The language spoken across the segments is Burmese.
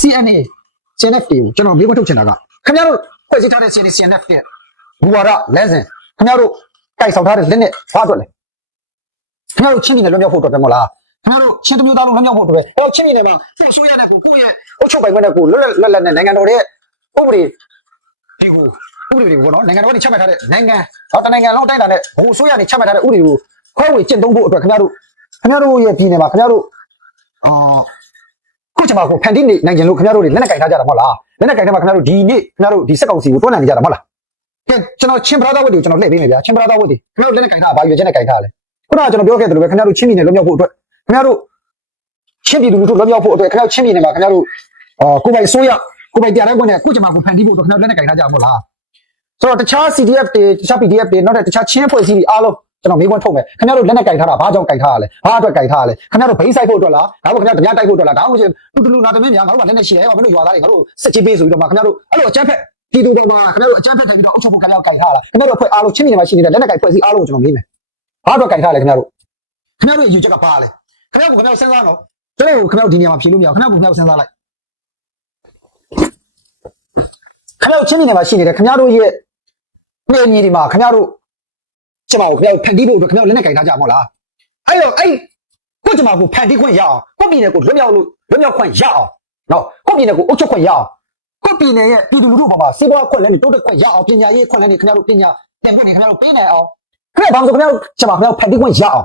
CNA CNF တွေကိုကျွန်တော်မေးခွန်းထုတ်ချင်တာကခင်ဗျားတို့ဖွဲ့စည်းထားတဲ့ CNA CNF ရဲ့ဘူဝါဒလဲစဉ်ခင်ဗျားတို့တိုက်ဆောင်ထားတဲ့လက်နဲ့ဘာအတွက်လဲခင်ဗျားတို့ချင်းပြည်နယ်လွတ်မြောက်ဖို့အတွက်ပဲမဟုတ်လားခင်ဗျားတို့ချင်းတစ်မျိုးသားလုံးလွတ်မြောက်ဖို့အတွက်ပဲအဲချင်းပြည်နယ်မှာကိုယ်ဆိုရတဲ့ကိုကိုယ့်ရဲ့အုပ်ချုပ်ပိုင်ခွင့်နဲ့ကိုလွတ်လပ်လပ်နဲ့နိုင်ငံတော်ရဲ့ဥပဒေတွေကိုဥပဒေတွေကိုပေါ့နော်နိုင်ငံတော်ကချမှတ်ထားတဲ့နိုင်ငံဟောတနိုင်ငံလုံးအတိုင်းအတာနဲ့ဘိုးဆိုရနေချမှတ်ထားတဲ့ဥပဒေကိုခွဲဝေကျင့်သုံးဖို့အတွက်ခင်ဗျားတို့ခင်ဗျားတို့ရဲ့ပြည်နယ်မှာခင်ဗျားတို့အာ ကိုကျွန်မကိုဖန်တီးနေနိုင်ကြလို့ခင်ဗျားတို့တွေလက်နဲ့ကင်ထားကြတာမဟုတ်လားလက်နဲ့ကင်ထားမှာခင်ဗျားတို့ဒီနေ့ခင်ဗျားတို့ဒီစက်ကောင်စီကိုတွန်းလှန်နေကြတာမဟုတ်လားကဲကျွန်တော်ချင်းဘရာသာဝတ်တွေကိုကျွန်တော်လှည့်ပေးမယ်ဗျာချင်းဘရာသာဝတ်တွေခင်ဗျားတို့လက်နဲ့ကင်ထားတာဘာရွေးချက်နဲ့ကင်ထားလဲခုနကကျွန်တော်ပြောခဲ့တယ်လို့ပဲခင်ဗျားတို့ချင်းပြည်နယ်လွတ်မြောက်ဖို့အတွက်ခင်ဗျားတို့ချင်းပြည်သူလူထုလွတ်မြောက်ဖို့အတွက်ခင်ဗျားတို့ချင်းပြည်နယ်မှာခင်ဗျားတို့အာကိုယ်ပိုင်ဆိုးရကိုယ်ပိုင်တရားရုံးခွင့်နဲ့ကိုကျွန်မကိုဖန်တီးဖို့အတွက်ခင်ဗျားတို့လက်နဲ့ကင်ထားကြမှာမဟုတ်လားဆိုတော့တခြား CDF တွေတခြား PDF တွေနောက်တဲ့တခြားချင်းအဖွဲ့အစည်းတွေအားလုံး ကျွန်တော်မေးခွန်းထုတ်မယ်ခင်ဗျားတို့လက်နဲ့ကင်ထားတာဘာကြောင့်ကင်ထားရလဲဘာအတွက်ကင်ထားရလဲခင်ဗျားတို့ဘိန်းဆိုင်ဖို့အတွက်လားဒါမှမဟုတ်ခင်ဗျားတို့တရားတိုက်ဖို့အတွက်လားဒါမှမဟုတ်တူတူလူနာသမင်းများငါတို့ကလက်နဲ့ရှိတယ်ဟောမင်းတို့ရွာသားတွေငါတို့စစ်ချပေးဆိုပြီးတော့မှခင်ဗျားတို့အဲ့လိုအကြမ်းဖက်ပြည်သူတော်မှာခင်ဗျားတို့အကြမ်းဖက်ထိုင်ပြီးတော့အုပ်ချုပ်ဖို့ခင်ဗျားတို့ကင်ထားရလားခင်ဗျားတို့အဖွဲ့အားလုံးချင်းပြည်နယ်မှာရှိနေတဲ့လက်နဲ့ကင်ဖွဲ့စည်းအားလုံးကိုကျွန်တော်မေးမယ်ဘာအတွက်ကင်ထားရလဲခင်ဗျားတို့ခင်ဗျားတို့ရဲ့ယူချက်ကဘာလဲခင်ဗျားတို့ခင်ဗျားတို့စဉ်းစားတော့ကျွန်တော်ခင်ဗျားတို့ဒီနေရာမှာဖြေလို့မရဘူးခင်ဗျားတို့ခင်ဗျားတို့စဉ်းစားလိုက်ခင်ဗျားတို့ချင်းပြည်နယ်မှာရှိနေတဲ့ခင်ဗျားတို့ရဲ့ပြည်မြေဒီမှာခင်ဗျားတို့ ကျမကိုခင်ဗျားတို့ဖန်တီးဖို့အတွက်ခင်ဗျားတို့လက်နဲ့ကင်ထားကြမဟုတ်လားအဲ့တော့အဲ့ကိုကျမကိုဖန်တီးခွင့်ရအောင်ကိုပြည်နယ်ကိုလွတ်မြောက်လို့လွတ်မြောက်ခွင့်ရအောင်နော်ကိုပြည်နယ်ကိုအုပ်ချုပ်ခွင့်ရအောင်ကိုပြည်နယ်ရဲ့ပြည်သူလူထုပေါ်မှာစီးပွားခွင့်လည်းတိုးတက်ခွင့်ရအောင်ပညာရေးခွင့်လည်းခင်ဗျားတို့ပညာသင်ခွင့်တွေခင်ဗျားတို့ပေးနိုင်အောင်ခင်ဗျားဘာလို့ခင်ဗျားတို့ကျမခင်ဗျားတို့ဖန်တီးခွင့်ရအောင်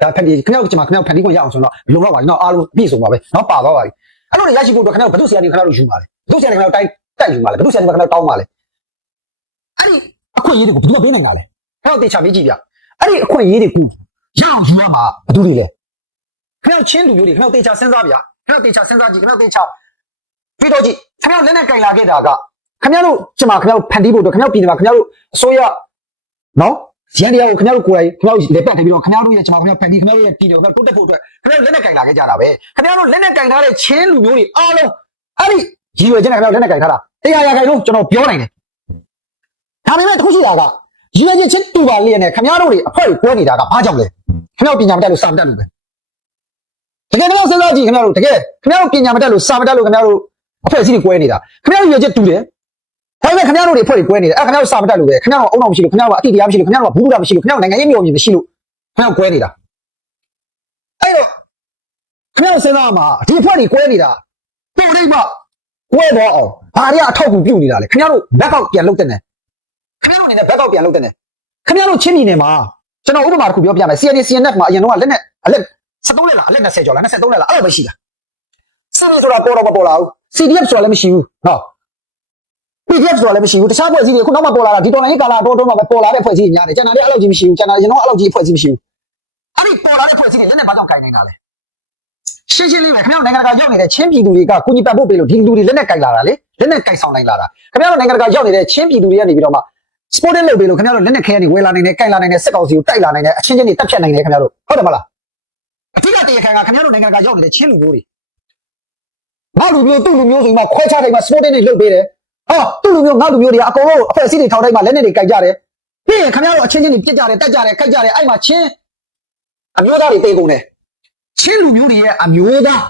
ဒါဖန်တီးခင်ဗျားတို့ကျမခင်ဗျားတို့ဖန်တီးခွင့်ရအောင်ဆိုတော့လုံလောက်ပါပြီနော်အားလုံးပြည့်စုံပါပဲနော်ပါသွားပါပြီအဲ့လိုတွေရရှိဖို့အတွက်ခင်ဗျားတို့ဘယ်သူဆရာတွေခင်ဗျားတို့ယူပါလဲဘယ်သူဆရာတွေခင်ဗျားတို့တိုက်တိုက်ယူပါလဲဘယ်သူဆရာတွေခင်ဗျားတို့တောင်းပါလဲအဲ့ဒီအခွင့်အရေးတွေကိုဘယ်သူပေးနိုင်တာလဲ ခင်ဗျားတို့တေချာမေးကြည့်ဗျအဲ့ဒီအခွင့်အရေးတွေကိုရအောင်ယူရမှာဘယ်သူတွေလဲခင်ဗျားချင်းလူမျိုးတွေခင်ဗျားတေချာစဉ်းစားဗျာခင်ဗျားတေချာစဉ်းစားကြည့်ခင်ဗျားတေချာပြီးတော့ကြည့်ခင်ဗျားလက်နဲ့ကင်လာခဲ့တာကခင်ဗျားတို့ကျမခင်ဗျားဖန်တီးဖို့အတွက်ခင်ဗျားပြည်နယ်မှာခင်ဗျားတို့အစိုးရနော်ရန်တရားကိုခင်ဗျားတို့ကိုယ်တိုင်ခင်ဗျားတို့လက်ပတ်ထည့်ပြီးတော့ခင်ဗျားတို့ရဲ့ကျမခင်ဗျားဖန်တီးခင်ဗျားတို့ရဲ့ပြည်နယ်ကိုခင်ဗျားတိုးတက်ဖို့အတွက်ခင်ဗျားတို့လက်နဲ့ကင်လာခဲ့ကြတာပဲခင်ဗျားတို့လက်နဲ့ကင်ထားတဲ့ချင်းလူမျိုးတွေအားလုံးအဲ့ဒီရည်ရွယ်ချက်နဲ့ခင်ဗျားတို့လက်နဲ့ကင်ထားတာတရားရာခိုင်လုံးကျွန်တော်ပြောနိုင်တယ်ဒါပေမဲ့တစ်ခုရှိတာက ရည်ရွယ်ချက်ချင်းတူပါလေနဲ့ခင်ဗျားတို့တွေအဖွဲ့တွေပွဲနေတာကဘာကြောင့်လဲခင်ဗျားတို့ပညာမတတ်လို့စာမတတ်လို့ပဲတကယ်တော့စဉ်းစားကြည့်ခင်ဗျားတို့တကယ်ခင်ဗျားတို့ပညာမတတ်လို့စာမတတ်လို့ခင်ဗျားတို့အဖွဲ့အစည်းတွေကွဲနေတာခင်ဗျားတို့ရည်ချက်တူတယ်ဒါပေမဲ့ခင်ဗျားတို့တွေအဖွဲ့တွေကွဲနေတယ်အဲခင်ဗျားတို့စာမတတ်လို့ပဲခင်ဗျားတို့အုံအောင်မရှိလို့ခင်ဗျားတို့အတိတရားမရှိလို့ခင်ဗျားတို့ဘူးတာမရှိလို့ခင်ဗျားတို့နိုင်ငံရေးမျိုးမြင်မရှိလို့ခင်ဗျားတို့ကွဲနေတာအဲ့တော့ခင်ဗျားတို့စဉ်းစားမှာဒီအဖွဲ့တွေကွဲနေတာပုံရိပ်မှကွဲတော့အောင်ဘာတွေကအထောက်အကူပြုနေတာလဲခင်ဗျားတို့ဘက်ကောက်ပြန်လုပ်တဲ့နယ် ခင်ဗျားတို့အနေနဲ့ဘက်ကောက်ပြန်လုပ်တဲ့နယ်ခင်ဗျားတို့ချင်းပြည်နယ်မှာကျွန်တော်ဥပမာတစ်ခုပြောပြမယ် CNC CNF မှာအရင်တော့လက်နဲ့အလက်73လက်လားအလက်20ကျော်လား23လက်လားအဲ့လိုပဲရှိတာစမ်းဆိုတာပေါ်တော့မပေါ်လာဘူး CDF ဆိုတာလည်းမရှိဘူးနော် PDF ဆိုတာလည်းမရှိဘူးတခြားဖွဲ့စည်းတွေခုနောက်မှပေါ်လာတာဒီတော်လိုင်းရေးကာလအတော်တော်မှပဲပေါ်လာတဲ့ဖွဲ့စည်းတွေများတယ်ကျန်တာတွေအဲ့လိုကြီးမရှိဘူးကျန်တာကျွန်တော်အဲ့လိုကြီးဖွဲ့စည်းမရှိဘူးအဲ့ဒီပေါ်လာတဲ့ဖွဲ့စည်းတွေလက်နဲ့ဘာကြောင့်ကင်နေတာလဲရှင်းရှင်းလေးပဲခင်ဗျားတို့နိုင်ငံတကာရောက်နေတဲ့ချင်းပြည်သူတွေကကုညီပတ်ဖို့ပေးလို့ဒီလူတွေလက်နဲ့ကင်လာတာလေလက်နဲ့ကင်ဆောင်နိုင်လာတာခင်ဗျားတို့နိုင်ငံတကာရောက်နေတဲ့ချင်းပြည်သူတွေကနေပြီးတော့မှ sporting လုပ်ပေးလို့ခင်ဗျားတို့လက်နဲ့ခဲကနေဝယ်လာနိုင်တယ်ကင်လာနိုင်တယ်စက်ကောင်စီကိုတိုက်လာနိုင်တယ်အချင်းချင်းတွေတက်ဖြတ်နိုင်တယ်ခင်ဗျားတို့ဟုတ်တယ်မလားအထူးကတရားခံကခင်ဗျားတို့နိုင်ငံတကာရောက်နေတဲ့ချင်းလူမျိုးတွေငါလူမျိုးသူ့လူမျိုးဆိုပြီးမှခွဲခြားတိုင်းမှာ sporting တွေလုပ်ပေးတယ်။ဟောသူ့လူမျိုးငါလူမျိုးတွေကအကုန်လုံးအဖွဲ့အစည်းတွေထောင်တိုင်းမှာလက်နဲ့တွေကြိုက်ကြတယ်။ပြီးရင်ခင်ဗျားတို့အချင်းချင်းတွေပြစ်ကြတယ်တက်ကြတယ်ခိုက်ကြတယ်အဲ့မှာချင်းအမျိုးသားတွေတေးကုန်တယ်။ချင်းလူမျိုးတွေရဲ့အမျိုးသား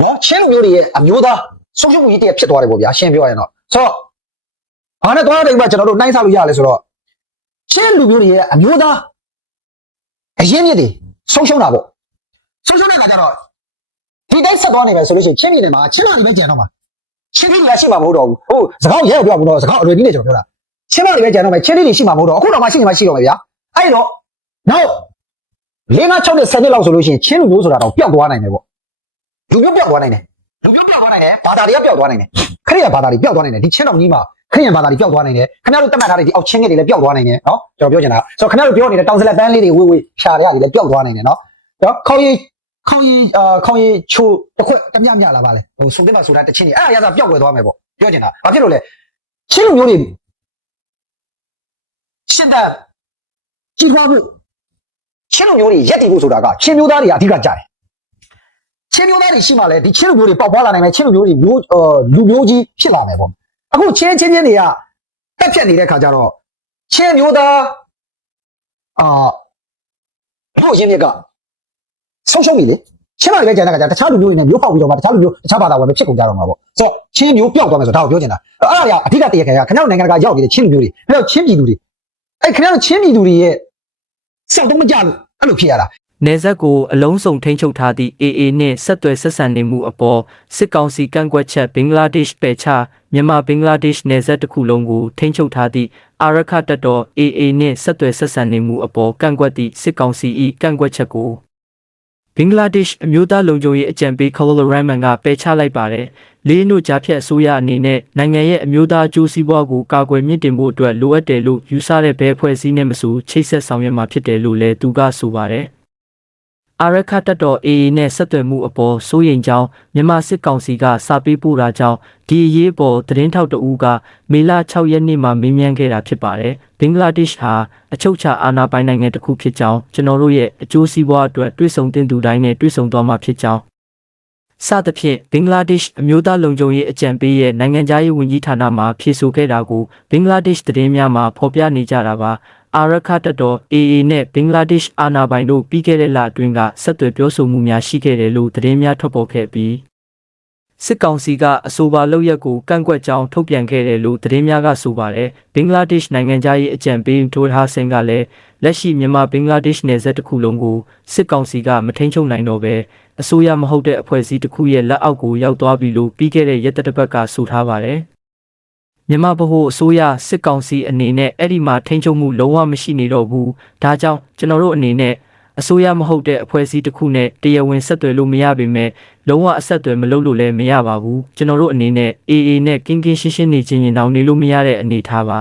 နော်ချင်းလူမျိုးတွေရဲ့အမျိုးသားဆုံးရှုံးမှုကြီးတည်းဖြစ်သွားတယ်ပေါ့ဗျာရှင်းပြောရရင်တော့ ဆိုတော့ဘာနဲ့သွားတဲ့မှာကျွန်တော်တို့နှိုင်းစားလို့ရလဲဆိုတော့ချင်းလူမျိုးတွေရဲ့အမျိုးသားအရင်းမြစ်တွေဆုံးရှုံးတာပေါ့ဆုံးရှုံးတဲ့ခါကျတော့ဒီတိုင်းဆက်သွားနေမယ်ဆိုလို့ရှိရင်ချင်းပြည်နယ်မှာချင်းမတွေပဲကြံတော့မှာချင်းပြည်နယ်ရှိမှာမဟုတ်တော့ဘူးဟုတ်စကားရဲပြောဘူးတော့စကားအလွယ်ကြီးနဲ့ကျွန်တော်ပြောတာချင်းမတွေပဲကြံတော့မယ်ချင်းပြည်နယ်ရှိမှာမဟုတ်တော့အခုတော့မှရှိနေမှရှိတော့မယ်ဗျာအဲ့တော့နောက်၄၅6နဲ့7နှစ်လောက်ဆိုလို့ရှိရင်ချင်းလူမျိုးဆိုတာတော့ပျောက်သွားနိုင်တယ်ပေါ့လူမျိုးပျောက်သွားနိုင်တယ်လူမျိုးပျောက်သွားနိုင်တယ်ဘာသာတွေကပျောက်သွားနိုင်တယ် ခရိယာဘာသာတွေပျောက်သွားနိုင်တယ်ဒီချင်းတော်ကြီးမှာခရိယာဘာသာတွေပျောက်သွားနိုင်တယ်ခင်ဗျားတို့တတ်မှတ်ထားတဲ့ဒီအောက်ချင်းငယ်တွေလည်းပျောက်သွားနိုင်တယ်နော်ကျွန်တော်ပြောချင်တာဆိုတော့ခင်ဗျားတို့ပြောနေတဲ့တောင်စလက်ပန်းလေးတွေဝေးဝေးရှာတွေကတွေလည်းပျောက်သွားနိုင်တယ်နော်နော်ခေါင်းရည်ခေါင်းကြီးအာခေါင်းကြီးချိုးတစ်ခွက်တမျှမျှလာပါလေဟိုစုံတင်ပါဆိုတာတချင်းနေအဲ့ဒါရသာပျောက်ွယ်သွားမယ်ပေါ့ပြောချင်တာဘာဖြစ်လို့လဲချင်းလူမျိုးတွေရှင်းတဲ့ကြီးထွားဖို့ချင်းလူမျိုးတွေရက်တည်ဖို့ဆိုတာကချင်းမျိုးသားတွေအဓိကကြတယ် ချင်းမျိုးသားတွေရှိမှလည်းဒီချင်းလူမျိုးတွေပေါက်ပွားလာနိုင်မယ်ချင်းလူမျိုးတွေမျိုးအာလူမျိုးကြီးဖြစ်လာမယ်ပေါ့အခုချင်းချင်းချင်းတွေကတက်ဖြတ်နေတဲ့ခါကျတော့ချင်းမျိုးသားအာဘုရင်းမြစ်ကဆုံးရှုံးပြီလေချင်းပါလေကြတဲ့ခါကျတခြားလူမျိုးတွေနဲ့မျိုးဖောက်ပြီးတော့မှတခြားလူမျိုးတခြားဘာသာဝင်ပဲဖြစ်ကုန်ကြတော့မှာပေါ့ဆိုတော့ချင်းမျိုးပြောက်သွားမယ်ဆိုတော့ဒါကိုပြောချင်တာအဲ့ဒါကအဓိကတရခဲကခင်ဗျားတို့နိုင်ငံတကာရောက်နေတဲ့ချင်းလူမျိုးတွေခင်ဗျားတို့ချင်းပြည်သူတွေအဲ့ခင်ဗျားတို့ချင်းပြည်သူတွေရဲ့စောက်တော့မကြလို့အဲ့လိုဖြစ်ရတာ နေဆက်ကိုအလုံးစုံထိန်းချုပ်ထားသည့် AA နှင့်ဆက်သွယ်ဆက်ဆံနေမှုအပေါ်စစ်ကောင်စီကန့်ကွက်ချက်ဘင်္ဂလားဒေ့ရှ်ပယ်ချမြန်မာဘင်္ဂလားဒေ့ရှ်နယ်စပ်တစ်ခုလုံးကိုထိန်းချုပ်ထားသည့်အာရခတပ်တော် AA နှင့်ဆက်သွယ်ဆက်ဆံနေမှုအပေါ်ကန့်ကွက်သည့်စစ်ကောင်စီ၏ကန့်ကွက်ချက်ကိုဘင်္ဂလားဒေ့ရှ်အမျိုးသားလုံခြုံရေးအကြံပေးခလလရမန်ကပယ်ချလိုက်ပါတယ်။လေးနို့ကြားဖြတ်အစိုးရအနေနဲ့နိုင်ငံရဲ့အမျိုးသားအကျိုးစီးပွားကိုကာကွယ်မြင့်တင်ဖို့အတွက်လိုအပ်တယ်လို့ယူဆတဲ့ဘဲဖွဲ့စည်းနေမဆိုချိတ်ဆက်ဆောင်ရွက်မှာဖြစ်တယ်လို့လည်းသူကဆိုပါတယ်။ အာရခတပ်တော် AA နဲ့ဆက်သွယ်မှုအပေါ်စိုးရိမ်ကြောင်းမြန်မာစစ်ကောင်စီကစာပေးပို့တာကြောင့်ဒီအရေးပေါ်သတင်းထောက်တဦးကမေလ6ရက်နေ့မှာမေးမြန်းခဲ့တာဖြစ်ပါတယ်။ဘင်္ဂလားဒေ့ရှ်ဟာအချုပ်အခြာအာဏာပိုင်နိုင်ငံတစ်ခုဖြစ်ကြောင်းကျွန်တော်တို့ရဲ့အကျိုးစီးပွားအတွက်တွေ့ဆုံတင်သူတိုင်းနဲ့တွေ့ဆုံသွားမှာဖြစ်ကြောင်းစသဖြင့်ဘင်္ဂလားဒေ့ရှ်အမျိုးသားလုံခြုံရေးအကြံပေးရဲ့နိုင်ငံခြားရေးဝန်ကြီးဌာနမှဖြေဆိုခဲ့တာကိုဘင်္ဂလားဒေ့ရှ်သတင်းများမှာဖော်ပြနေကြတာပါ အာရခတပ်တော် AA နဲ့ဘင်္ဂလားဒေ့ရှ်အာဏာပိုင်တို့ပြီးခဲ့တဲ့လအတွင်းကဆက်သွယ်ပြောဆိုမှုများရှိခဲ့တယ်လို့သတင်းများထွက်ပေါ်ခဲ့ပြီးစစ်ကောင်စီကအဆိုပါလောက်ရက်ကိုကန့်ကွက်ကြောင်းထုတ်ပြန်ခဲ့တယ်လို့သတင်းများကဆိုပါတယ်ဘင်္ဂလားဒေ့ရှ်နိုင်ငံသားရေးအကြံပေးဒိုဟာဆင်ကလည်းလက်ရှိမြန်မာဘင်္ဂလားဒေ့ရှ်နယ်စပ်တစ်ခုလုံးကိုစစ်ကောင်စီကမထိန်ချုပ်နိုင်တော့ပဲအစိုးရမဟုတ်တဲ့အဖွဲ့အစည်းတစ်ခုရဲ့လက်အောက်ကိုရောက်သွားပြီလို့ပြီးခဲ့တဲ့ရက်တစ်ပတ်ကဆိုထားပါတယ် မြန်မာဗဟိုအစိုးရစစ်ကောင်စီအနေနဲ့အဲ့ဒီမှာထိန်းချုပ်မှုလုံးဝမရှိနေတော့ဘူးဒါကြောင့်ကျွန်တော်တို့အနေနဲ့အစိုးရမဟုတ်တဲ့အဖွဲ့အစည်းတစ်ခုနဲ့တရားဝင်ဆက်သွယ်လို့မရပေမဲ့လုံးဝအဆက်အသွယ်မလုပ်လို့လည်းမရပါဘူးကျွန်တော်တို့အနေနဲ့ AA နဲ့ကင်းကင်းရှင်းရှင်းနေချင်းရင်တောင်နေလို့မရတဲ့အနေထားပါ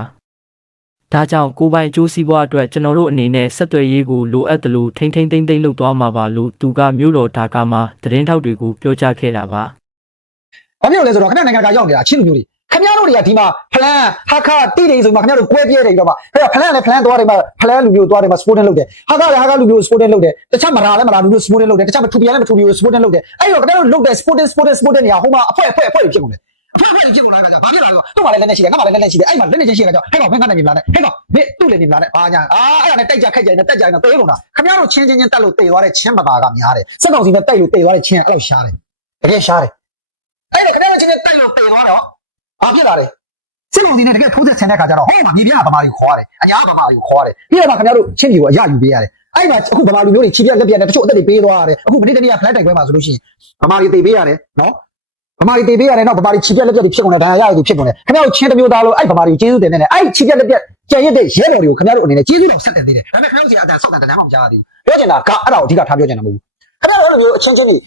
ဒါကြောင့်ကိုယ်ပိုင်အကျိုးစီးပွားအတွက်ကျွန်တော်တို့အနေနဲ့ဆက်သွယ်ရေးကိုလိုအပ်တယ်လို့ထိမ့်ထိမ့်သိမ့်သိမ့်လုပ်သွားမှာပါလို့သူကမြို့တော်ဒါကာမှာသတင်းထောက်တွေကိုပြောကြားခဲ့တာပါ။ဘာဖြစ်လို့လဲဆိုတော့ခင်ဗျားနိုင်ငံတကာရောက်နေတာချင်းလူမျိုးတွေ ခင်ဗျားတို့တွေကဒီမှာဖလန်ဟာခတိတိဆိုမှခင်ဗျားတို့ကွဲပြဲတယ်ပြီးတော့မှခင်ဗျားဖလန်လည်းဖလန်သွားတယ်မှာဖလန်လူမျိုးသွားတယ်မှာ sporting လုပ်တယ်ဟာခလည်းဟာခလူမျိုး sporting လုပ်တယ်တခြားမရာလည်းမရာလူမျိုး sporting လုပ်တယ်တခြားမထူပြလည်းမထူပြ sporting လုပ်တယ်အဲ့တော့ခင်ဗျားတို့လုပ်တဲ့ sporting sporting sporting နေရာဟိုမှာအဖွဲအဖွဲအဖွဲဖြစ်ကုန်တယ်အဖွဲအဖွဲဖြစ်ကုန်လာကြဘာဖြစ်လာလဲတော့မှလည်းလက်နဲ့ရှိတယ်ငါမှလည်းလက်နဲ့ရှိတယ်အဲ့မှာလက်နဲ့ချင်းရှိတယ်ကြောင့်ဟဲ့ကောင်ဘယ်ကနေမြင်လာလဲဟဲ့ကောင်ဘယ်သူ့လည်းမြင်လာလဲဘာညာအာအဲ့ဒါနဲ့တိုက်ကြခက်ကြနေတက်ကြနေတေးကုန်တာခင်ဗျားတို့ချင်းချင်းချင်းတက်လို့တေသွားတဲ့ချင်းမသားကများတယ်စက်ကောင်စီနဲ့တိုက်လို့တေသွားတဲ့ချင်းအဲ့လိုရှားတယ်တကယ်ရှားတယ်အဲ့တော့ခင်ဗျားတို့ချင်းချင်းတိုက်လို့တေသွားတော့ ဘာဖြစ်လာလဲစစ်ကောင်စီနဲ့တကယ်ထိုးသက်ဆန်တဲ့ခါကျတော့ဟောမှာမြေပြဗမာတွေကိုခေါ်ရတယ်အညာဗမာတွေကိုခေါ်ရတယ်ပြီးတော့မှခင်ဗျားတို့ချင်းပြည်ကိုအရယူပေးရတယ်အဲ့မှာအခုဗမာလူမျိုးတွေခြေပြက်လက်ပြက်နဲ့တချို့အသက်တွေပေးသွားရတယ်အခုမနေ့တနေ့က flight တိုက်ပွဲမှာဆိုလို့ရှိရင်ဗမာတွေတေပေးရတယ်နော်ဗမာတွေတေပေးရတယ်နော်ဗမာတွေခြေပြက်လက်ပြက်တွေဖြစ်ကုန်တယ်ဒါရရတွေဖြစ်ကုန်တယ်ခင်ဗျားတို့ချင်းတစ်မျိုးသားလို့အဲ့ဗမာတွေကိုကျေးဇူးတင်နေတယ်အဲ့ခြေပြက်လက်ပြက်ကြံရတဲ့ရဲဘော်တွေကိုခင်ဗျားတို့အနေနဲ့ကျေးဇူးတော်ဆက်တယ်သေးတယ်ဒါပေမဲ့ခင်ဗျားတို့စီအတန်ဆောက်တာတန်းမှမကြားသေးဘူးပြောချင်တာကအဲ့ဒါကိုအဓိကထားပြောချင်တာမဟုတ်ဘူးခင်ဗျားတို့အဲ့လိုမျိုးအချင်းချင်းတွေ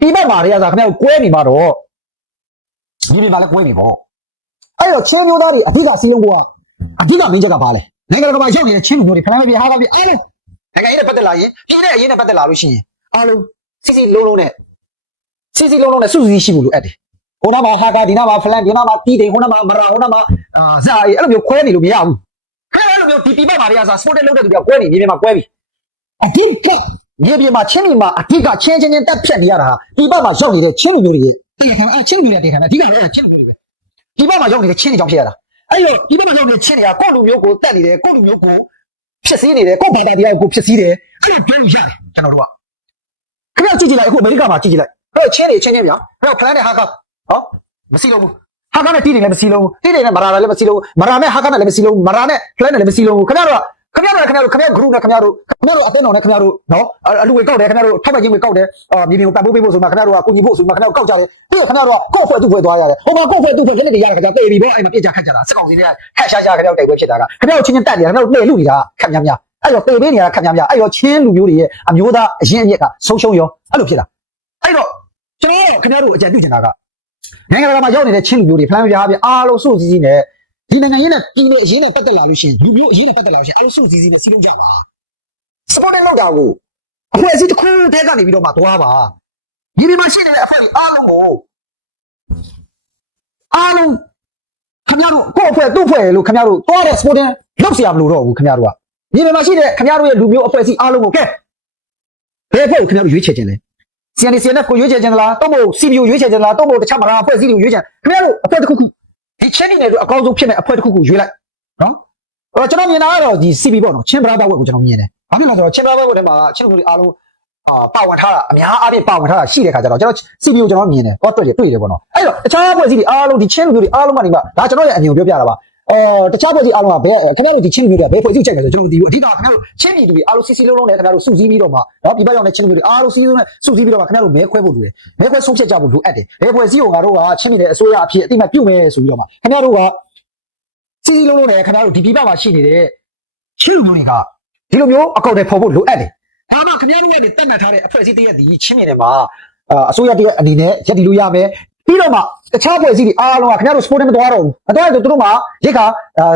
ဒီဘက်မှာတွေကစားခင်ဗျားတို့ကွဲနေမှာတော့ဒီဘက်မှာလည်းကွဲနေပေါ့ အဲ့တော့ချင်းမျိုးသားတွေအဓိကစီးလုံးကအဓိကမင်းချက်ကဘာလဲနိုင်ငံတော်မှာရောက်နေတဲ့ချင်းလူမျိုးတွေဖလားမပြေဟာကပြေအားလုံးနိုင်ငံရေးနဲ့ပတ်သက်လာရင်ပြည်တဲ့အရေးနဲ့ပတ်သက်လာလို့ရှိရင်အားလုံးစီစီလုံးလုံးနဲ့စီစီလုံးလုံးနဲ့စုစည်းရှိဖို့လိုအပ်တယ်ဟိုနာမှာဟာကဒီနာမှာဖလန်ဒီနာမှာတီးတယ်ဟိုနာမှာမရာဟိုနာမှာအာဇာအဲ့လိုမျိုးခွဲနေလို့မရဘူးအဲ့လိုမျိုးဒီပြပမှာတွေကစားစပို့တက်လုပ်တဲ့သူကကွဲနေမြေပြင်မှာကွဲပြီအဓိကမြေပြင်မှာချင်းလူမှာအဓိကချင်းချင်းချင်းတက်ဖြတ်နေရတာဟာဒီဘက်မှာရောက်နေတဲ့ချင်းလူမျိုးတွေရဲ့တရားခံအချင်းလူမျိုးတွေတရားခံအဓိကလည်းချင်းလူမျိုးတွေပဲ ဒီဘက်မှာရောက်နေတဲ့ချင်းတွေကြောင့်ဖြစ်ရတာအဲ့တော့ဒီဘက်မှာရောက်နေတဲ့ချင်းတွေကကိုယ့်လူမျိုးကိုတက်နေတယ်ကိုယ့်လူမျိုးကိုဖြစ်စည်းနေတယ်ကိုယ့်ဘာသာတရားကိုဖြစ်စည်းတယ်အဲ့လိုပြောလို့ရတယ်ကျွန်တော်တို့ကခင်ဗျားကြည့်ကြည့်လိုက်အခုအမေရိကမှာကြည့်ကြည့်လိုက်ဟဲ့ချင်းတွေချင်းချင်းဗျာဟဲ့ဖလန်နဲ့ဟာကဟောမစီလုံးဘူးဟာကနဲ့တီးတွေလည်းမစီလုံးဘူးတီးတွေနဲ့မရာလည်းမစီလုံးဘူးမရာနဲ့ဟာကနဲ့လည်းမစီလုံးဘူးမရာနဲ့ဖလန်နဲ့လည်းမစီလုံးဘူးခင်ဗျားတို့က ခင်ဗျားတို့ခင်ဗျားတို့ခင်ဗျား group နဲ့ခင်ဗျားတို့ခင်ဗျားတို့အသိတော်နဲ့ခင်ဗျားတို့နော်အလူဝေကောက်တယ်ခင်ဗျားတို့ထောက်ပံ့ခြင်းဝေကောက်တယ်အာမြေပြင်ကိုပတ်ဖို့ပေးဖို့ဆိုမှခင်ဗျားတို့ကကိုကြီးဖို့ဆိုမှခင်ဗျားတို့ကောက်ကြတယ်ပြီးတော့ခင်ဗျားတို့ကကိုယ့်ဖွဲ့သူ့ဖွဲ့သွားရတယ်ဟိုမှာကိုယ့်ဖွဲ့သူ့ဖွဲ့လက်လက်တွေရတာခင်ဗျားတေးပြီပေါ့အဲ့မှာပြစ်ကြခတ်ကြတာစက်ကောင်စီတွေကဟက်ရှားရှားခင်ဗျားတို့တိုက်ပွဲဖြစ်တာကခင်ဗျားတို့ချင်းချင်းတက်နေတာခင်ဗျားတို့လှည့်လူနေတာခက်များများအဲ့တော့တေးပေးနေတာခက်များများအဲ့တော့ချင်းလူမျိုးတွေရဲ့အမျိုးသားအရင်အမြက်ကဆုံးရှုံးရောအဲ့လိုဖြစ်တာအဲ့တော့ကျွန်တော်ခင်ဗျားတို့အကြံပြုချင်တာကနိုင်ငံတကာမှာရောက်နေတဲ့ချင်းလူမျိုးတွေဖလန်ပြားပြအားလုံးစုစည်းစည်းနဲ့ ဒီနိုင်ငံရေးနဲ့ပြည်နယ်အရေးနဲ့ပတ်သက်လာလို့ရှိရင်လူမျိုးအရေးနဲ့ပတ်သက်လာလို့ရှိရင်အားလုံးစုစည်းစည်းနဲ့စီးလုံးကြပါ supporting လောက်တာကိုအဖွဲ့အစည်းတစ်ခုတည်းကနေပြီးတော့မှသွားပါဒီဒီမှာရှိနေတဲ့အဖွဲ့တွေအားလုံးကိုအားလုံးခင်ဗျားတို့ကိုယ့်အဖွဲ့သူ့အဖွဲ့လို့ခင်ဗျားတို့သွားတဲ့ supporting လောက်เสียမလို့တော့ဘူးခင်ဗျားတို့ကဒီဒီမှာရှိတဲ့ခင်ဗျားတို့ရဲ့လူမျိုးအဖွဲ့အစည်းအားလုံးကိုကဲဘယ်အဖွဲ့ကိုခင်ဗျားတို့ရွေးချယ်ခြင်းလဲ CNC CNF ကိုရွေးချယ်ခြင်းလားတော့မဟုတ် CBO ရွေးချယ်ခြင်းလားတော့မဟုတ်တခြားမဟာအဖွဲ့အစည်းတွေကိုရွေးချယ်ခင်ဗျားတို့အဖွဲ့တစ်ခုခု ဒီချင်းနေတယ်ဆိုအကောင်းဆုံးဖြစ်တဲ့အဖွဲ့တစ်ခုခုရွေးလိုက်နော်အဲ့တော့ကျွန်တော်မြင်တာကတော့ဒီ CB ပေါ့နော်ချင်းဘရာသာဝက်ကိုကျွန်တော်မြင်တယ်ဘာဖြစ်လဲဆိုတော့ချင်းဘရာသာဝက်ထဲမှာချင်းလူတွေအားလုံးအာပါဝင်ထားတာအများအားဖြင့်ပါဝင်ထားတာရှိတဲ့ခါကျတော့ကျွန်တော် CPU ကျွန်တော်မြင်တယ်တော့တွေ့တယ်တွေ့တယ်ပေါ့နော်အဲ့တော့တခြားအဖွဲ့အစည်းတွေအားလုံးဒီချင်းလူမျိုးတွေအားလုံးကနေမှဒါကျွန်တော်ရဲ့အမြင်ကိုပြောပြတာပါ အဲတခြားဖွဲ့စည်းအားလုံးကဘယ်ခင်ဗျားတို့ဒီချင်းလူမျိုးတွေကဘယ်ဖွဲ့စည်းချိန်လဲဆိုကျွန်တော်မသိဘူးအဓိကခင်ဗျားတို့ချင်းပြည်သူတွေအားလုံးစီစီလုံးလုံးနဲ့ခင်ဗျားတို့စုစည်းပြီးတော့မှနော်ပြပရောက်တဲ့ချင်းလူမျိုးတွေအားလုံးစီစီလုံးနဲ့စုစည်းပြီးတော့မှခင်ဗျားတို့မဲခွဲဖို့လိုတယ်မဲခွဲဆုံးဖြတ်ကြဖို့လိုအပ်တယ်ဘယ်ဖွဲ့စည်းကိုငါတို့ကချင်းပြည်နယ်အစိုးရအဖြစ်အတိအမှတ်ပြုမယ်ဆိုပြီးတော့မှခင်ဗျားတို့ကစီစီလုံးလုံးနဲ့ခင်ဗျားတို့ဒီပြပမှာရှိနေတဲ့ချင်းလူမျိုးတွေကဒီလိုမျိုးအကောင့်တွေပေါ်ဖို့လိုအပ်တယ်ဒါမှခင်ဗျားတို့ကနေတက်မှတ်ထားတဲ့အဖွဲ့အစည်းတရက်ဒီချင်းပြည်နယ်မှာအစိုးရတရက်အနေနဲ့ရက်ဒီလိုရမယ် ပြီးတော့မှတခြားဖွဲ့စည်းတွေအားလုံးကခင်ဗျားတို့ sport နဲ့မတော်တော့ဘူးမတော်ရင်တို့တို့မှရိတ်ခါ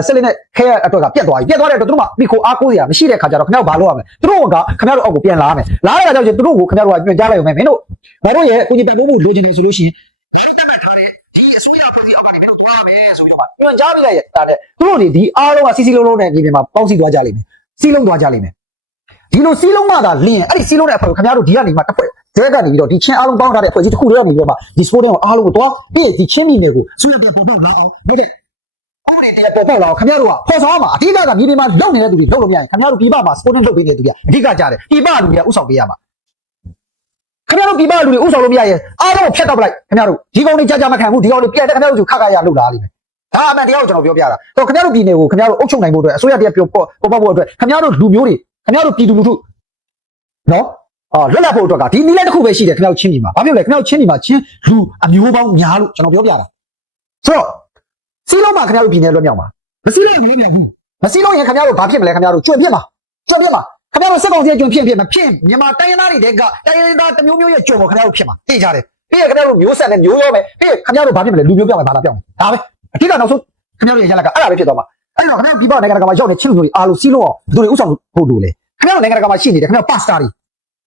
ဆက်လက်နဲ့ခဲအတွက်ကပြတ်သွားပြီပြတ်သွားတဲ့အတွက်တို့မှပြီးခိုအားကိုးစရာမရှိတဲ့ခါကျတော့ခင်ဗျားတို့ဘာလုပ်ရမလဲတို့ကခင်ဗျားတို့အောက်ကိုပြန်လာရမယ်လာတဲ့ခါကျတော့တို့ကိုခင်ဗျားတို့ကပြန်ကြားလိုက်ရုံပဲမင်းတို့ငါတို့ရဲ့ကိုကြီးပြတ်ဖို့လိုချင်နေဆိုလို့ရှိရင်တို့တက်မှတ်ထားတဲ့ဒီအစိုးရဖွဲ့စည်းအောက်ကနေမင်းတို့သွားမယ်ဆိုပြီးတော့မှပြန်ကြားပြလိုက်ရတာတဲ့တို့တွေဒီအားလုံးကစီစီလုံးလုံးနဲ့ဒီပြင်မှာပေါင်းစည်းသွားကြလိမ့်မယ်စီလုံးသွားကြလိမ့်မယ်ဒီလိုစီလုံးမှသာလင်းရင်အဲ့ဒီစီလုံးတဲ့အဖွဲ့ကိုခင်ဗျားတို့ဒီကနေမှတစ်ဖွဲ့ ကျဲကနေပြီးတော့ဒီချင်းအားလုံးပေါင်းထားတဲ့အဖွဲ့ကြီးတစ်ခုတည်းကနေပြီးတော့မှဒီ sport တွေကိုအားလုံးကိုတော့ပြီးဒီချင်းမိနယ်ကိုဆွေးနွေးပေါ်ပေါက်လာအောင်ဟုတ်တယ်ဥပဒေတရားပေါ်ပေါက်လာအောင်ခင်ဗျားတို့ကဖော်ဆောင်မှာအဓိကကမြေပြင်မှာလုံနေတဲ့သူတွေလုံလို့မရရင်ခင်ဗျားတို့ပြပမှာ sport လုပ်ပေးနေတဲ့သူတွေအဓိကကြတယ်ပြပလူတွေကဥဆောင်ပေးရမှာခင်ဗျားတို့ပြပလူတွေဥဆောင်လို့မရရင်အားလုံးကိုဖျက်တော့ပလိုက်ခင်ဗျားတို့ဒီကောင်တွေကြာကြာမခံဘူးဒီကောင်တွေပြန်တဲ့ခင်ဗျားတို့ခခရလှုပ်လာလိမ့်မယ်ဒါအမှန်တရားကိုကျွန်တော်ပြောပြတာတော့ခင်ဗျားတို့ပြည်နယ်ကိုခင်ဗျားတို့အုပ်ချုပ်နိုင်ဖို့အတွက်အစိုးရတရားပြောပေါ်ပေါ်ဖို့အတွက်ခင်ဗျားတို့လူမျိုးတွေခင်ဗျားတို့ပြည်သူလူထုနော် အာလွတ်လပ်ဖို့အတွက်ကဒီနည်းလမ်းတစ်ခုပဲရှိတယ်ခင်ဗျားတို့ချင်းပြည်မှာဘာဖြစ်လဲခင်ဗျားတို့ချင်းပြည်မှာချင်းလူအမျိုးပေါင်းများလို့ကျွန်တော်ပြောပြတာဆိုတော့စီးလုံးမှာခင်ဗျားတို့ပြည်နယ်လွတ်မြောက်မှာမစီးလို့ရင်မလွတ်မြောက်ဘူးမစီးလို့ရင်ခင်ဗျားတို့ဘာဖြစ်မလဲခင်ဗျားတို့ကျွတ်ပြစ်မှာကျွတ်ပြစ်မှာခင်ဗျားတို့စက်ကောင်စီကျွတ်ဖြစ်ဖြစ်မဖြစ်မြန်မာတိုင်းရင်းသားတွေတဲကတိုင်းရင်းသားတစ်မျိုးမျိုးရဲ့ကျွတ်ကိုခင်ဗျားတို့ဖြစ်မှာသိကြတယ်ပြီးရခင်ဗျားတို့မျိုးဆက်နဲ့မျိုးရောပဲပြီးရခင်ဗျားတို့ဘာဖြစ်မလဲလူမျိုးပြောင်းမယ်ဘာသာပြောင်းမယ်ဒါပဲအထက်ကနောက်ဆုံးခင်ဗျားတို့ရဲ့ရလကအဲ့ဒါပဲဖြစ်သွားမှာအဲ့တော့ခင်ဗျားတို့ပြည်ပနိုင်ငံတကာမှာရောက်နေချင်းလူမျိုးတွေအားလုံးစီးလို့အောင်ဘယ်လိုဥဆောင်ဖို့လိုလဲခင်ဗျားတို့နိုင်ငံတကာမှာရှိနေတယ်ခင်ဗျားတို့ပါစတာတွေ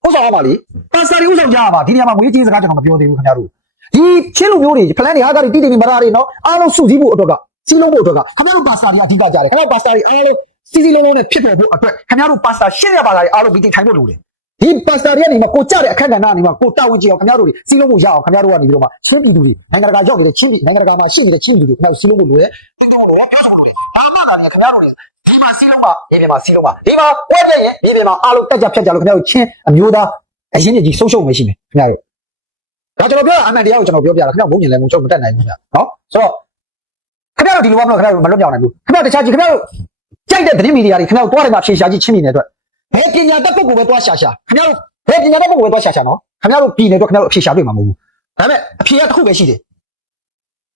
ဥဆောင်ရမှာလေပါစတာတွေဥဆောင်ကြရမှာဒီနေရာမှာငွေကြီးစကားကျွန်တော်မပြောသေးဘူးခင်ဗျားတို့ဒီချင်းလူမျိုးတွေဖလန်တွေအားကတွေတိတိမရာတွေနော်အားလုံးစုစည်းဖို့အတွက်ကစီးလုံးဖို့အတွက်ကခင်ဗျားတို့ပါစတာတွေအဓိကကြတယ်ခင်ဗျားတို့ပါစတာတွေအားလုံးစီစီလုံးလုံးနဲ့ဖြစ်ပေါ်ဖို့အတွက်ခင်ဗျားတို့ပါစတာရှင်းရပါလားအားလုံးဒီတိထိုင်ဖို့လိုတယ်ဒီပါစတာတွေကနေမှကိုကြတဲ့အခက်အခဲကနေမှကိုတာဝန်ကြီးအောင်ခင်ဗျားတို့တွေစီးလုံးဖို့ရအောင်ခင်ဗျားတို့ကနေပြီးတော့မှဆွေးပြည်သူတွေနိုင်ငံတကာရောက်နေတဲ့ချင်းပြည်နိုင်ငံတကာမှာရှိနေတဲ့ချင်းပြည်သူတွေခင်ဗျားတို့စီးလုံးဖို့လိုတယ်ဟုတ်တော့ပြောဆိုဖို့လိုတယ်ဒါမှသာလေခင်ဗျားတို့တွေ ဒီမှာစီးလုံးပါရေပြင်မှာစီးလုံးပါဒီမှာဝက်ပြရင်ရေပြင်မှာအားလုံးတက်ကြဖြတ်ကြလို့ခင်ဗျားတို့ချင်းအမျိုးသားအရင်ကြီးဆုံးရှုံးမရှိမယ်ခင်ဗျားတို့ဒါကျွန်တော်ပြောတာအမှန်တရားကိုကျွန်တော်ပြောပြတာခင်ဗျားဘုံညင်လည်းမချုပ်မတက်နိုင်ဘူးခင်ဗျာနော်ဆိုတော့ခင်ဗျားတို့ဒီလိုမှမဟုတ်ခင်ဗျားတို့မလွတ်မြောက်နိုင်ဘူးခင်ဗျားတခြားကြီးခင်ဗျားတို့ကြိုက်တဲ့သတင်းမီဒီယာတွေခင်ဗျားတို့တွားတယ်မှာဖြေရှာကြည့်ချင်းနေတယ်အတွက်ဘယ်ပညာတတ်ပုဂ္ဂိုလ်ပဲတွားရှာရှာခင်ဗျားတို့ဘယ်ပညာတတ်ပုဂ္ဂိုလ်ပဲတွားရှာရှာနော်ခင်ဗျားတို့ပြည်နေတော့ခင်ဗျားတို့အဖြေရှာတွေ့မှာမဟုတ်ဘူးဒါပေမဲ့အဖြေကတစ်ခုပဲရှိတယ်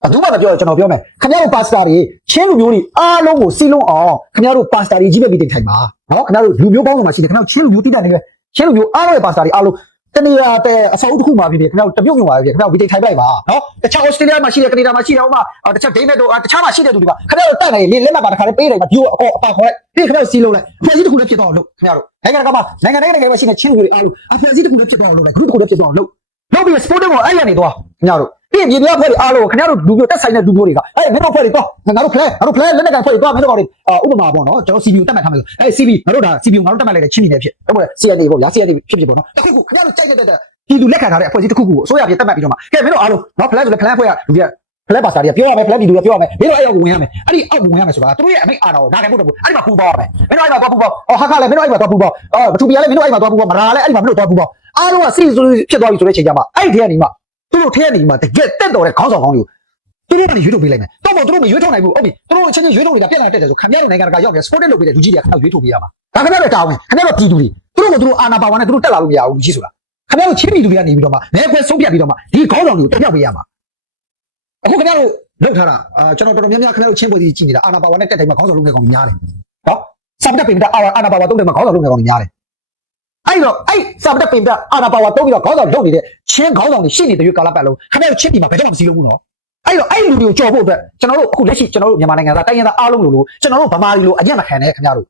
အတူမှမပြောကျွန်တော်ပြောမယ်ခင်ဗျားတို့ပါစတာတွေချင်းလူမျိုးတွေအားလုံးကိုစီးလုံးအောင်ခင်ဗျားတို့ပါစတာတွေကြီးပဲပြီးတင်ထိုင်ပါနော်ခင်ဗျားတို့လူမျိုးပေါင်းစုံမှာရှိတယ်ခင်ဗျားတို့ချင်းလူမျိုးတိတက်နေပဲချင်းလူမျိုးအားလုံးရဲ့ပါစတာတွေအားလုံးတနေရာတဲ့အစောအုပ်တစ်ခုမှာဖြစ်ဖြစ်ခင်ဗျားတို့တပြုတ်ပြုတ်ပါပဲခင်ဗျားတို့ပြီးတင်ထိုင်ပလိုက်ပါနော်တခြားဩစတြေးလျမှာရှိတယ်ကနေဒါမှာရှိတယ်ဥမာတခြားဒိန်းမက်တို့တခြားမှာရှိတဲ့သူတွေကခင်ဗျားတို့တက်နေလေလက်မှတ်ပါတစ်ခါလေးပေးတယ်မှာဒီကိုအကောအပါခေါ်လိုက်ပြီးခင်ဗျားတို့စီးလုံးလိုက်အဖွဲ့အစည်းတစ်ခုလည်းဖြစ်တော့လို့ခင်ဗျားတို့နိုင်ငံတကာမှာနိုင်ငံနိုင်ငံနိုင်ငံမှာရှိတဲ့ချင်းလူမျိုးတွေအားလုံးအဖွဲ့အစည်းတစ်ခုလည်းဖြစ်တော့လို့လိုက် group တစ်ခုလည်းဖြစ်တော့လို့လုပ်ပြီး sport ကိုအဲ့ရနေတော့ခင်ဗျားတို့ ပြီးမြေပြဖွဲ့တွေအားလုံးခင်ဗျားတို့လူမျိုးတက်ဆိုင်တဲ့လူမျိုးတွေကအဲ့မင်းတို့ဖွဲ့တွေတော့ငါတို့ play ငါတို့ play လက်နဲ့ကန်ဖွဲ့တွေတော့မင်းတို့ကောင်တွေဥပမာပေါ့နော်ကျွန်တော် CPU တက်မှတ်ထားမယ်ဆိုအဲ့ CB ငါတို့ဒါ CPU ငါတို့တက်မှတ်လိုက်တဲ့ချင်းပြည်နယ်ဖြစ်ဟုတ်ပါလား CNA ပေါ့ဗျာ CNA ဖြစ်ဖြစ်ပေါ့နော်တခုခုခင်ဗျားတို့ကြိုက်တဲ့ပြည်သူလက်ခံထားတဲ့အဖွဲ့အစည်းတစ်ခုခုကိုအစိုးရပြည်တက်မှတ်ပြီးတော့မှကဲမင်းတို့အားလုံးနော် play ဆိုလဲ play ဖွဲ့ရလူတွေက play ပါစာတွေကပြောရမယ် play ပြည်သူတွေပြောရမယ်မင်းတို့အဲ့ရောက်ဝင်ရမယ်အဲ့ဒီအောက်ဝင်ရမယ်ဆိုတာသူတို့ရဲ့အမိတ်အာဏာကိုနာခံဖို့တော့အဲ့ဒီမှာပူပေါရမယ်မင်းတို့အဲ့မှာသွားပူပေါအော်ဟာခလည်းမင်းတို့အဲ့မှာသွားပူပေါအော်ဘသူပြရလဲမင်းတို့အဲ့မှာသွားပူပေါမရာလည်းအဲ့ဒီမှာမင်းတို့သွားပူပေါအားလုံးကစီဆိုဖြစ်သွားပြီဆိုတဲ့ချိန်ကျမှအဲ့ဒီထဲကနေမှသူ တို့ထဲကနေမှတကယ်တက်တော်တဲ့ခေါင်းဆောင်ကောင်းတွေကိုသူတို့ကနေရွေးထုတ်ပေးလိုက်မယ်တော့မဟုတ်သူတို့မရွေးထုတ်နိုင်ဘူးဟုတ်ပြီသူတို့အချင်းချင်းရွေးထုတ်နေတာပြက်လာတက်တယ်ဆိုခင်ဗျားတို့နိုင်ငံတကာရောက်နေ sport လုပ်ပေးတဲ့လူကြီးတွေကခင်ဗျားရွေးထုတ်ပေးရမှာဒါခင်ဗျားတို့တာဝန်ခင်ဗျားတို့ပြည်သူတွေသူတို့ကသူတို့အာဏာပါဝါနဲ့သူတို့တက်လာလို့မရဘူးလူကြီးဆိုတာခင်ဗျားတို့ချင်းပြည်သူတွေကနေပြီးတော့မှမဲခွဲဆုံးဖြတ်ပြီးတော့မှဒီခေါင်းဆောင်တွေကိုတက်ပြောက်ပေးရမှာအခုခင်ဗျားတို့လောက်ထားတာအာကျွန်တော်တော်တော်များများခင်ဗျားတို့ချင်းပွဲကြီးကြည့်နေတာအာဏာပါဝါနဲ့တက်တိုင်းမှာခေါင်းဆောင်လုပ်နေကောင်များတယ်နော်စပ်တက်ပင်တက်အာအာဏာပါဝါတုံးတယ်မှာခေါင်းဆောင်လုပ်နေကောင်များတယ် အဲ့တော့အဲ့စပ်တက်ပင်တက်အာဏာပါဝါတုံးပြီးတော့ခေါင်းဆောင်လုပ်နေတဲ့ချင်းခေါင်းဆောင်တွေရှိနေတဲ့ရွေးကာလပတ်လုံးခင်ဗျားတို့ချင်းပြည်မှာဘယ်တော့မှမစည်းလုံးဘူးနော်အဲ့တော့အဲ့လူတွေကိုကြော်ဖို့အတွက်ကျွန်တော်တို့အခုလက်ရှိကျွန်တော်တို့မြန်မာနိုင်ငံသားတိုင်းရင်းသားအားလုံးလိုလိုကျွန်တော်တို့ဗမာတွေလိုအညံ့မခံနဲ့ခင်ဗျားတို့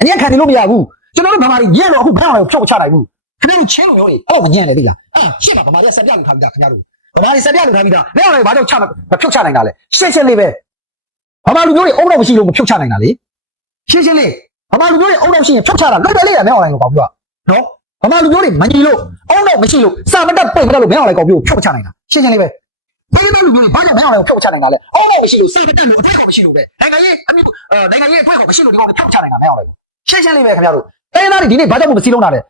အညံ့ခံနေလို့မရဘူးကျွန်တော်တို့ဗမာတွေညံ့တော့အခုဘာမှမဖြုတ်ချနိုင်ဘူးခင်ဗျားတို့ချင်းလူမျိုးတွေအဲ့မညံ့လေသိလားအာရှင်းပါဗမာတွေကစက်ပြလူထားပြီးသားခင်ဗျားတို့ဗမာတွေစက်ပြလူထားပြီးသားလက်အောင်လည်းဘာကြောင့်ချမဖြုတ်ချနိုင်တာလဲရှင်းရှင်းလေးပဲဗမာလူမျိုးတွေအုံတော့မရှိလို့မဖြုတ်ချနိုင်တာလေရှင်းရှင်းလေးဗမာလူမျိုးတွေအုံတော့ရှိရင်ဖြုတ်ချတာလွတ်တယ်လေးရမဲအောင်လိုက်လို့ပေါ့ပြော နော်ဗမာလူမျိုးတွေမညီလို့အုံတော့မရှိလို့စာမတက်ပိတ်မတက်လို့မဲအောင်လိုက်ကောပြောဖြုတ်ချနိုင်တာရှင်းရှင်းလေးပဲဘာလို့လူမျိုးဘာကြောင့်မဲအောင်လိုက်ဖြုတ်ချနိုင်တာလဲအုံတော့မရှိလို့စာမတက်လို့အထက်ကောင်မရှိလို့ပဲနိုင်ငံရေးအမျိုးနိုင်ငံရေးအတွက်ကောင်မရှိလို့ဒီကောင်ဖြုတ်ချနိုင်တာမဲအောင်လိုက်ရှင်းရှင်းလေးပဲခင်ဗျားတို့တိုင်းသားတွေဒီနေ့ဘာကြောင့်မစီလုံးတာလဲ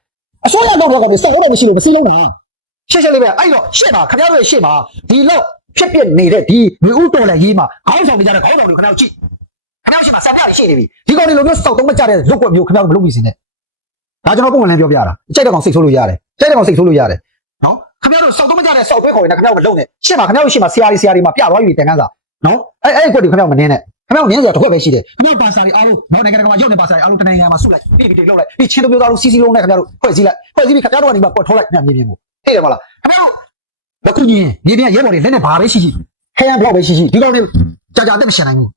အစိုးရတော့ကောင်တွေစောက်တော့မရှိလို့မစီးလုံးတာရှက်ရှက်လေးပဲအဲ့တော့ရှက်ပါခင်ဗျားတို့ရဲ့ရှက်ပါဒီလောက်ဖြစ်ပြနေတဲ့ဒီမျိုးဥတော်လည်းရေးမှာခေါင်းဆောင်နေကြတဲ့ခေါင်းဆောင်တွေခင်ဗျားတို့ကြည့်ခင်ဗျားတို့ရှက်မှာစံပြရရှိနေပြီဒီကောင်တွေလိုမျိုးစောက်တော့မကြတဲ့လုတ်ကွက်မျိုးခင်ဗျားတို့မလုပ်မိစင်းနဲ့ ဒါကျွန်တော်ပုံမှန်လည်းပြောပြတာကြိုက်တဲ့ကောင်စိတ်ဆိုးလို့ရတယ်ကြိုက်တဲ့ကောင်စိတ်ဆိုးလို့ရတယ်နော်ခင်ဗျားတို့စောက်တော့မကြတဲ့စောက်သွဲခေါ်ရင်ခင်ဗျားတို့မလုပ်နဲ့ရှက်မှာခင်ဗျားတို့ရှက်မှာဆရာကြီးဆရာကြီးမှာပြသွားပြီတန်ခန်းစာနော်အဲ့အဲ့ကွက်တွေခင်ဗျားတို့မနင်းနဲ့ခင်ဗျားတို့နင်းစရာတစ်ခွက်ပဲရှိတယ်ခင်ဗျားတို့ပါစာတွေအားလုံးနော်နိုင်ငံတကာမှာရောက်နေပါစာတွေအားလုံးတနိုင်ငံမှာဆုလိုက်ပြီးပြီးလောက်လိုက်ပြီးချင်းတို့ပြောသားလို့စီစီလုံးနဲ့ခင်ဗျားတို့ဖွဲ့စည်းလိုက်ဖွဲ့စည်းပြီးခင်ဗျားတို့ကနေမှာပွက်ထုတ်လိုက်ခင်ဗျားမြင်မြင်ကိုသိတယ်မလားခင်ဗျားတို့မကူညီမြေပြင်ရဲဘော်တွေလက်နဲ့ဘာပဲရှိရှိခဲရန်ဘလောက်ပဲရှိရှိဒီကောင်တွေကြာကြာအသက်မရှင်နိုင်ဘူး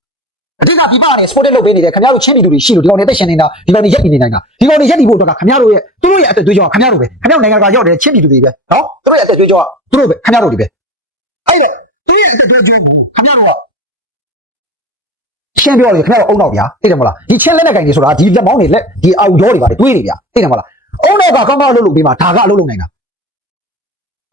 အဓိကပြပကနေ sport လုပ်ပေးနေတယ်ခင်ဗျားတို့ချင်းပြည်သူတွေရှိလို့ဒီကောင်တွေအသက်ရှင်နေတာဒီကောင်တွေရက်နေနေတာဒီကောင်တွေရက်နေဖို့အတွက်ကခင်ဗျားတို့ရဲ့သူတို့ရဲ့အသက်သွေးကြောခင်ဗျားတို့ပဲခင်ဗျားတို့နိုင်ငံတကာရောက်တဲ့ချင်းပြည်သူတွေပဲနော်သူတို့ရဲ့အသက်သွေးကြောသူတို့ပဲခင်ဗျားတို့တွေပဲအဲ့ဒါသူတို့ရဲ့အသက်သွေးကြောကိုခင်ဗျားတို့ကချင်းပြောတယ်ခင်ဗျားတို့အုံတော့ဗျာသိတယ်မလားဒီချင်းလက်နဲ့ကင်ကြီးဆိုတာဒီလက်မောင်းတွေလက်ဒီအောက်ရောတွေပါတယ်တွေးတယ်ဗျာသိတယ်မလားအုံတော့ကကောင်းကောင်းလုပ်လို့ပြီးမှဒါကအလုပ်လုပ်နိုင်တာ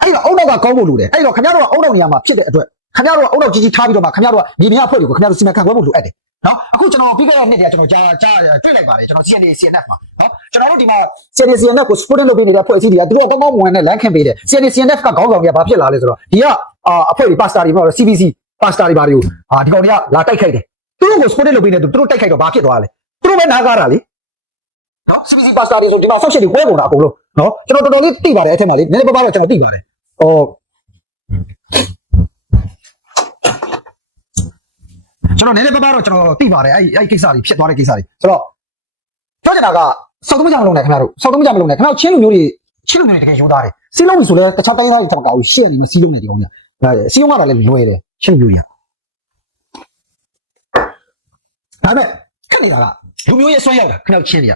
အဲ့တော့အုံတော့ကကောင်းဖို့လိုတယ်အဲ့တော့ခင်ဗျားတို့ကအုံတော့နေရာမှာဖြစ်တဲ့အတွက် ခင်ဗျားတို့ကအုံတော့ကြီးကြီးထားပြီးတော့မှခင်ဗျားတို့ကမြေမြအဖွဲ့တွေကိုခင်ဗျားတို့စီမံခန့်ခွဲဖို့လိုအပ်တယ်နော်အခုကျွန်တော်ပြီးခဲ့တဲ့နှစ်တည်းကျွန်တော်ကြားကြားတွေ့လိုက်ပါတယ်ကျွန်တော် CNA CNF မှာနော်ကျွန်တော်တို့ဒီမှာ CNA CNF ကို sporting လုပ်ပေးနေတဲ့အဖွဲ့အစည်းတွေကသူတို့ကတောင်းတောင်းဝင်နဲ့လမ်းခင်ပေးတယ် CNA CNF ကခေါင်းဆောင်တွေကဘာဖြစ်လာလဲဆိုတော့ဒီကအာအဖွဲ့တွေ pastor တွေပေါ့ CBC pastor တွေဘာတွေကိုအာဒီကောင်တွေကလာတိုက်ခိုက်တယ်သူတို့ကို sporting လုပ်ပေးနေသူတို့တိုက်ခိုက်တော့ဘာဖြစ်သွားလဲသူတို့ပဲနားကားတာလေနော် CBC pastor တွေဆိုဒီမှာဆောက်ရှစ်တွေပွဲကုန်တာအကုန်လုံးနော်ကျွန်တော်တော်တော်လေးသိပါတယ်အဲ့ထက်မှာလေနည်းနည်းပါးပါးတော့ကျွန်တော်သိပါတယ်ဟော ကျွန်တော်နည်းနည်းပါးပါးတော့ကျွန်တော်သိပါတယ်အဲ့အဲ့ကိစ္စတွေဖြစ်သွားတဲ့ကိစ္စတွေဆိုတော့ပြောချင်တာကစောက်သုံးကြမလုံးနဲ့ခင်ဗျားတို့စောက်သုံးကြမလုံးနဲ့ခင်ဗျားတို့ချင်းလူမျိုးတွေချင်းလူမျိုးတွေတကယ်ရိုးသားတယ်စီးလုံးပြီဆိုလဲတခြားတိုင်းသားတွေထပ်မကောက်ဘူးရှေ့ကနေမစီးလုံးနဲ့ဒီကောင်ကြီးဒါစီးလုံးကတော့လည်းလွယ်တယ်ချင်းလူမျိုးကြီးဒါပေမဲ့ခက်နေတာကလူမျိုးရေးဆွဲရောက်တာခင်ဗျားတို့ချင်းနေရ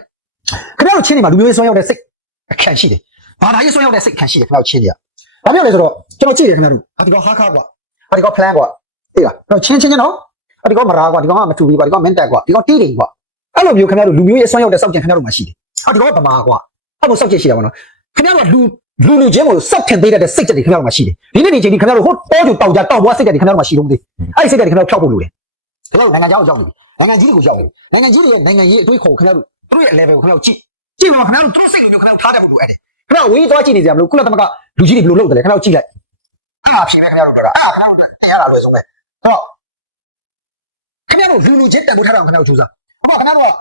ခင်ဗျားတို့ချင်းနေမှာလူမျိုးရေးဆွဲရောက်တဲ့စိတ်အခန့်ရှိတယ်ဘာသာရေးဆွဲရောက်တဲ့စိတ်အခန့်ရှိတယ်ခင်ဗျားတို့ချင်းနေရဘာပြောလဲဆိုတော့ကျွန်တော်ကြည့်တယ်ခင်ဗျားတို့ဟာဒီကောင်ဟာခါကွာဟာဒီကောင် plan ကွာသိလားကျွန်တော်ချင်းချင်းချင်းနော်ဟာ ဒီကောင်မရာကွာဒီကောင်ကမထူဘူးကွာဒီကောင်မင်းတက်ကွာဒီကောင်တီးတယ်ကွာအဲ့လိုမျိုးခင်ဗျားတို့လူမျိုးရေးဆွဲရောက်တဲ့စောက်ကျင်ခင်ဗျားတို့မှာရှိတယ်ဟာဒီကောင်ကဗမာကွာအဲ့လိုစောက်ကျင်ရှိတာပေါ့နော်ခင်ဗျားတို့ကလူလူလူချင်းကိုစောက်ထင်သေးတဲ့စိတ်ချက်တွေခင်ဗျားတို့မှာရှိတယ်ဒီနေ့ဒီချိန်ဒီခင်ဗျားတို့ဟိုတောကျတောင်ကြတောင်ဘွားစိတ်တွေခင်ဗျားတို့မှာရှိတော့မသိအဲ့ဒီစိတ်တွေခင်ဗျားတို့ဖြောက်ဖို့လိုတယ်ခင်ဗျားတို့နိုင်ငံခြားကိုရောက်နေပြီနိုင်ငံကြီးတွေကိုရောက်နေနိုင်ငံကြီးတွေရဲ့နိုင်ငံရေးအတွေးခေါ်ခင်ဗျားတို့သူတို့ရဲ့ level ကိုခင်ဗျားတို့ကြည့်ကြည့်ပါခင်ဗျားတို့သူတို့စိတ်လိုမျိုးခင်ဗျားတို့ထားတတ်ဖို့လိုအပ်တယ်ခင်ဗျားဝေးသွားကြည့်နေကြမလို့ကုလသမဂ္ဂလူကြီးတွေဘယ်လိုလုပ်တယ်လဲခင်ဗျားတို့ကြည့်လိုက်အားဖြင့်ခင်ဗျားတို့ပြောတာအားခင်ဗျားတို့တရားလာလွယ်ဆုံးပဲတော့ ခင်ဗျားတို့လူလူချင်းတန်ဖိုးထားတာခင်ဗျားတို့ကြိုးစားဟိုမှာခင်ဗျားတို့က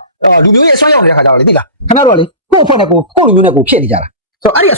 လူမျိုးရေးအစွမ်းရောက်နေတဲ့ခါကြတော့လေသိလားခင်ဗျားတို့ကလေကိုယ့်အဖွဲ့နဲ့ကိုယ်ကိုယ့်လူမျိုးနဲ့ကိုယ်ဖြစ်နေကြတာဆိုတော့အဲ့ဒီ